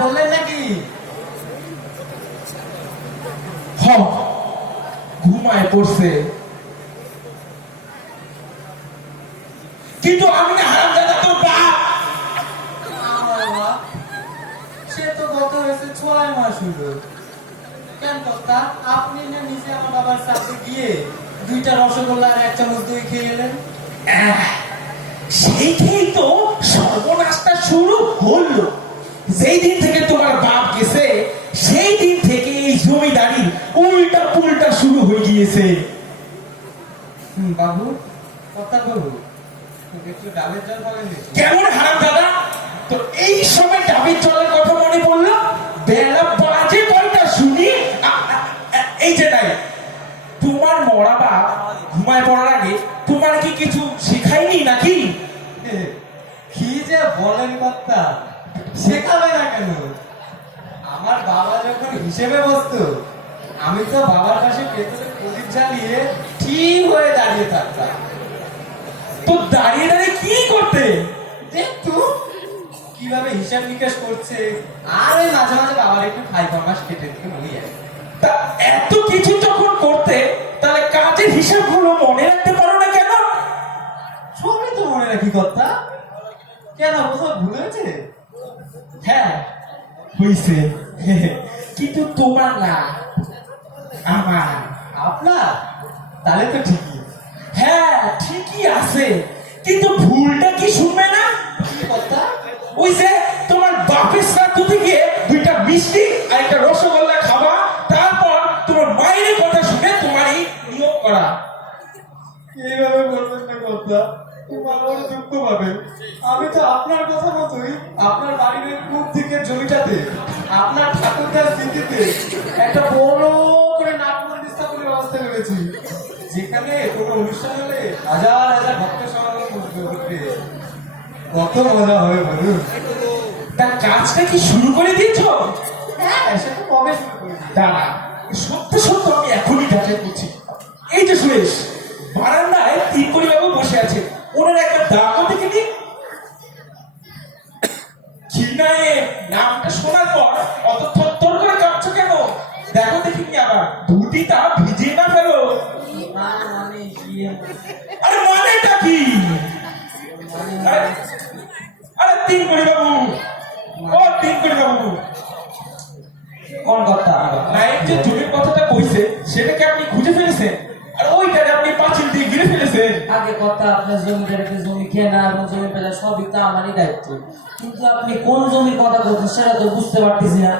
বললেন নাকি? হ ঘুমায় পড়ছে। কিন্তু আমি না হারাম দাদা তোর বাপ সে তো গত হয়েছে ছয় মাস হলো। কেন কর্তা? আপনি না নিজে আমার বাবার সাথে গিয়ে দুইটা রসগোল্লা আর এক চামচ দই খেয়ে এলেন? আহ, সেইখানেই তো সর্বনাশটা শুরু হলো। যেই দিন থেকে তোমার বাপ গেছে সেই দিন থেকে এই জমিদারি উল্টা পুল্টা শুরু হয়ে গিয়েছে। বাবু কথা বলব। কেমন হারাম দাদা? তো এই সময় ডাবের জলের কথা মনে পড়ল? বেলা বাজে কয়টা শুনি? আ- আ- আ- এই যে নাই তোমার মরা বাপ ঘুমায় পড়ার আগে তোমার কি কিছু শেখায়নি নাকি? কি যে বলেন কর্তা শেখাবে না কেন? আমার বাবা যখন হিসেবে বসতো, আমি তো বাবার পাশে পেছনে প্রদীপ জ্বালিয়ে ঠিক হয়ে দাঁড়িয়ে থাকতাম। তো দাঁড়িয়ে দাঁড়িয়ে কি করতে? দেখতো কীভাবে হিসাব নিকাশ করছে। আর ওই মাঝে মাঝে বাবার একটু খাই ফরমাস কেটে দিতে বলি তা এত কিছু যখন করতে, তাহলে কাজের হিসাবগুলো মনে রাখতে পারো না কেন? সবই তো মনে রাখি কর্তা। কেন? হইছে। কিন্তু তোমার না, আমার, আপনার, তাহলে তো ঠিকই। হ্যাঁ ঠিকই আছে, কিন্তু ভুলটা কি শুনবে না? ওই যে তোমার বাপের শ্রাদ্ধ থেকে দুইটা মিষ্টি আর একটা রসগোল্লা খাওয়া, তারপর তোমার মায়ের কথা শুনে তোমার এই নিয়োগ করা। এইভাবে বলবেন না কথা আমার দুঃখ পাবেন আমি তো আপনার কথা মতোই আপনার বাড়ির পূব দিকের জমিটাতে আপনার ঠাকুরদার স্মৃতিতে একটা বড় করে নাট মন্দির স্থাপনের ব্যবস্থা করেছি যেখানে কোনো অনুষ্ঠান হলে হাজার হাজার ভক্ত সমাগম করবে। কত মজা হবে বলুন। তার কাজটা কি শুরু করে দিয়েছ? হ্যাঁ। সেটা কবে শুরু করেছি দাঁড়া সত্য সত্য আমি এখনই যাচাই করছি। এই যে সুরেশ বারান্দায় তিন বাবু কথা যে জমির কথাটা কইছে সেটাকে আপনি খুঁজে ফেলেছেন? আর ওইটাকে আপনি পাঁচিল দিয়ে ঘিরে ফেলেছেন? আগে কথা আপনার জমিদারকে জমি কেনা এবং জমি পেলা সবই তো আমারই দায়িত্ব। কিন্তু আপনি কোন জমির কথা বলছেন সেটা তো বুঝতে পারতেছি না।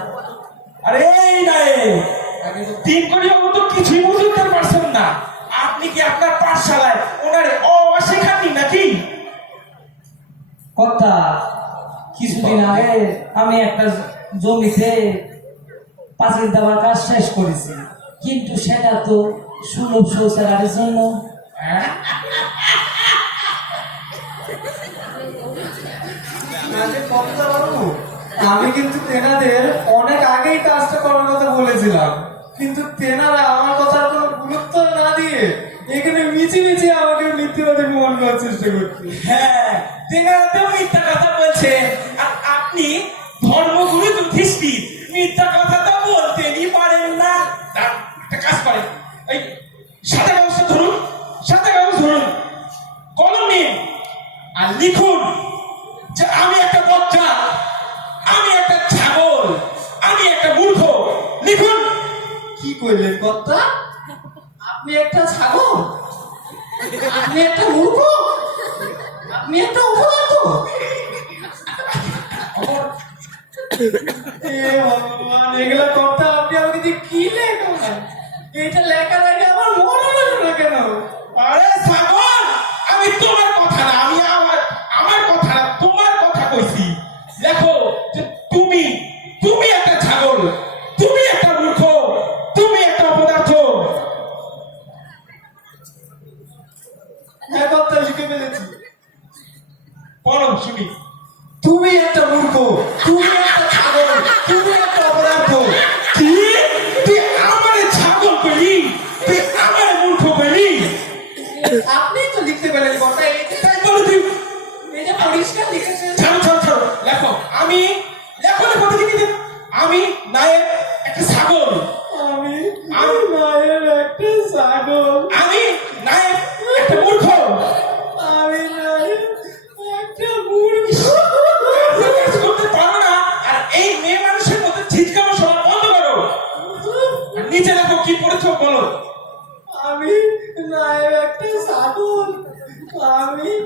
আরে এই নাই! তিন কোটি তো কিছুই বুঝতে পারছেন না। আপনি কি আপনার পাঠশালায় ওনারে অ শেখাননি নাকি? কথা কিছুদিন আগে আমি একটা জমিতে পাঁচিল দেওয়ার কাজ শেষ করেছি। কিন্তু সেটা তো সুলভ শৌচাগারের জন্য। আমি কিন্তু তেনাদের অনেক আগেই কাজটা করার কথা বলেছিলাম। কিন্তু তেনারা আমার কথার কোনো গুরুত্ব না দিয়ে এখানে মিছি মিছি আমাকে মিথ্যেবাদী প্রমাণ করার চেষ্টা করছে। হ্যাঁ তেনারাতেও মিথ্যা কথা বলছে। আর আর লিখুন যে আমি একটা বচ্চা আমি একটা ছাগল, আমি একটা মূর্খ। লিখুন। কি করলেন কর্তা? আপনি একটা ছাগল? আপনি একটা মূর্খ? আপনি একটা অপদার্থ? এ ভগবান, এগুলা কর্তা, আপনি আমাকে কি লেখেন এটা লেখার বলো শুনি তুমি একটা মূর্খ তুমি একটা ছাগল তুমি একটা অপদার্থ। কি? তুই আমারে ছাগল পেলি? তুই আমারে মূর্খ পেলি? আপনি তো লিখতে পেলেন কথা এটাই বলো তুই। এটা পরিষ্কার লিখেছেন ছাড়ো ছাড়ো ছাড়ো। লেখো। আমি লেখো লেখো দেখি। আমি নায়ের একটা ছাগল। আমি আমি নায়ের একটা ছাগল।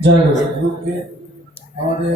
জয় গেছে। গ্রুপকে আমাদের